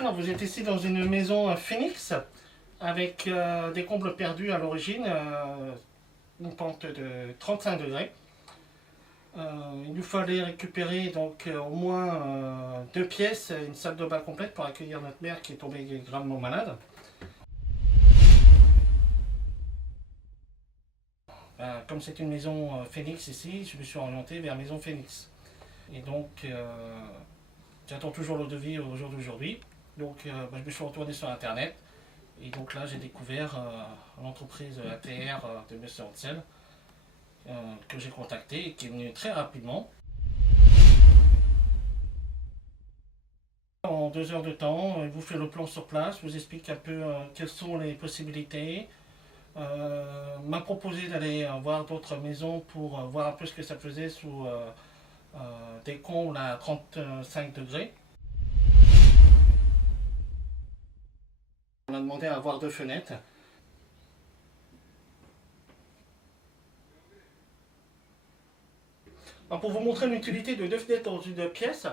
Alors, vous êtes ici dans une maison Phoenix avec des combles perdus à l'origine, une pente de 35 degrés. Il nous fallait récupérer donc au moins deux pièces, une salle de bain complète pour accueillir notre mère qui est tombée gravement malade. Comme c'est une maison Phoenix ici, je me suis orienté vers Maison Phoenix. Et donc, j'attends toujours le devis au jour d'aujourd'hui. Donc, je me suis retourné sur Internet. Et donc là, j'ai découvert l'entreprise ATR de M. Hansel, que j'ai contacté et qui est venu très rapidement. En 2 heures de temps, il vous fait le plan sur place, vous explique un peu quelles sont les possibilités. M'a proposé d'aller voir d'autres maisons pour voir un peu ce que ça faisait sous des combles à 35 degrés. On a demandé à avoir deux fenêtres. Alors pour vous montrer l'utilité de deux fenêtres dans une pièce,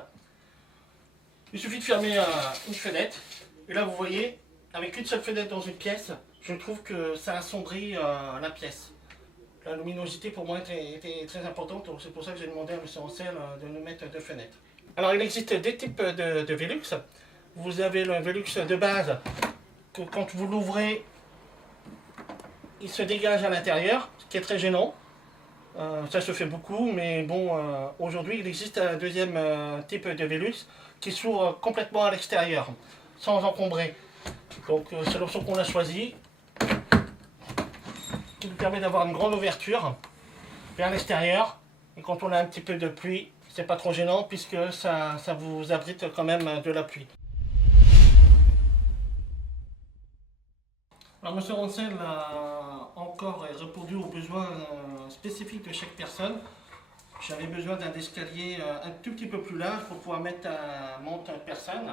il suffit de fermer une fenêtre. Et là vous voyez, avec une seule fenêtre dans une pièce, je trouve que ça assombrit la pièce. La luminosité pour moi était très importante, donc c'est pour ça que j'ai demandé à M. Hansel de nous mettre deux fenêtres. Alors il existe deux types de Velux. Vous avez le Velux de base, que quand vous l'ouvrez, il se dégage à l'intérieur, ce qui est très gênant. Ça se fait beaucoup, mais bon, aujourd'hui il existe un deuxième type de Velux qui s'ouvre complètement à l'extérieur, sans encombrer. Donc c'est l'option qu'on a choisie, qui nous permet d'avoir une grande ouverture vers l'extérieur. Et quand on a un petit peu de pluie, c'est pas trop gênant puisque ça vous abrite quand même de la pluie. Alors M. Hansel a encore répondu aux besoins spécifiques de chaque personne. J'avais besoin d'un escalier un tout petit peu plus large pour pouvoir mettre à monter une personne.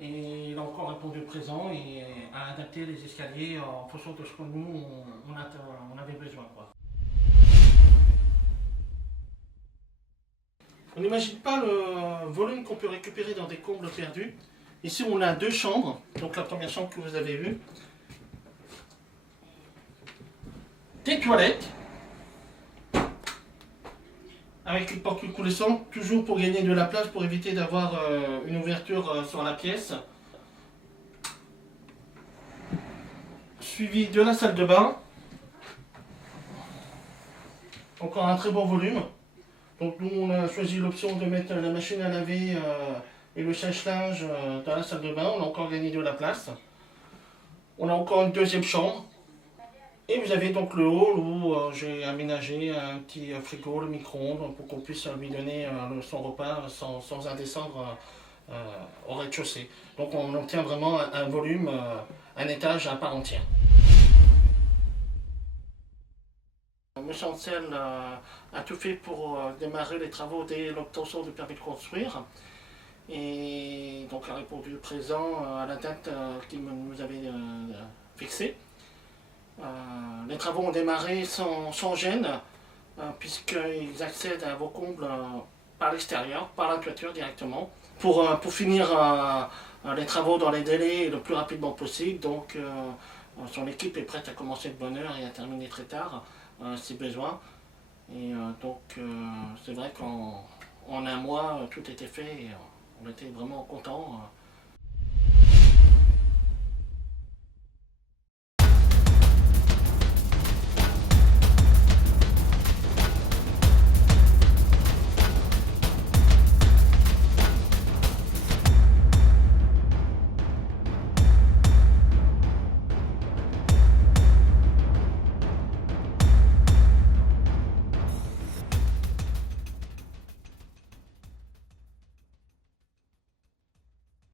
Et il a encore répondu présent et a adapté les escaliers en fonction de ce que nous on avait besoin, quoi. On n'imagine pas le volume qu'on peut récupérer dans des combles perdus. Ici on a deux chambres, donc la première chambre que vous avez vue. Des toilettes avec une porte coulissante, toujours pour gagner de la place, pour éviter d'avoir une ouverture sur la pièce. Suivi de la salle de bain. Encore un très bon volume. Donc nous on a choisi l'option de mettre la machine à laver et le sèche-linge dans la salle de bain. On a encore gagné de la place. On a encore une deuxième chambre. Et vous avez donc le hall où j'ai aménagé un petit frigo, le micro-ondes, pour qu'on puisse lui donner son repas sans en descendre au rez-de-chaussée. Donc on obtient vraiment un volume, un étage à part entière. M. Hansel a tout fait pour démarrer les travaux dès l'obtention du permis de construire. Et donc a répondu présent à la date qu'il nous avait fixée. Les travaux ont démarré sans gêne, puisqu'ils accèdent à vos combles par l'extérieur, par la toiture directement, pour finir les travaux dans les délais le plus rapidement possible. Donc son équipe est prête à commencer de bonne heure et à terminer très tard, si besoin. Et donc c'est vrai qu'en un mois, tout était fait et on était vraiment contents.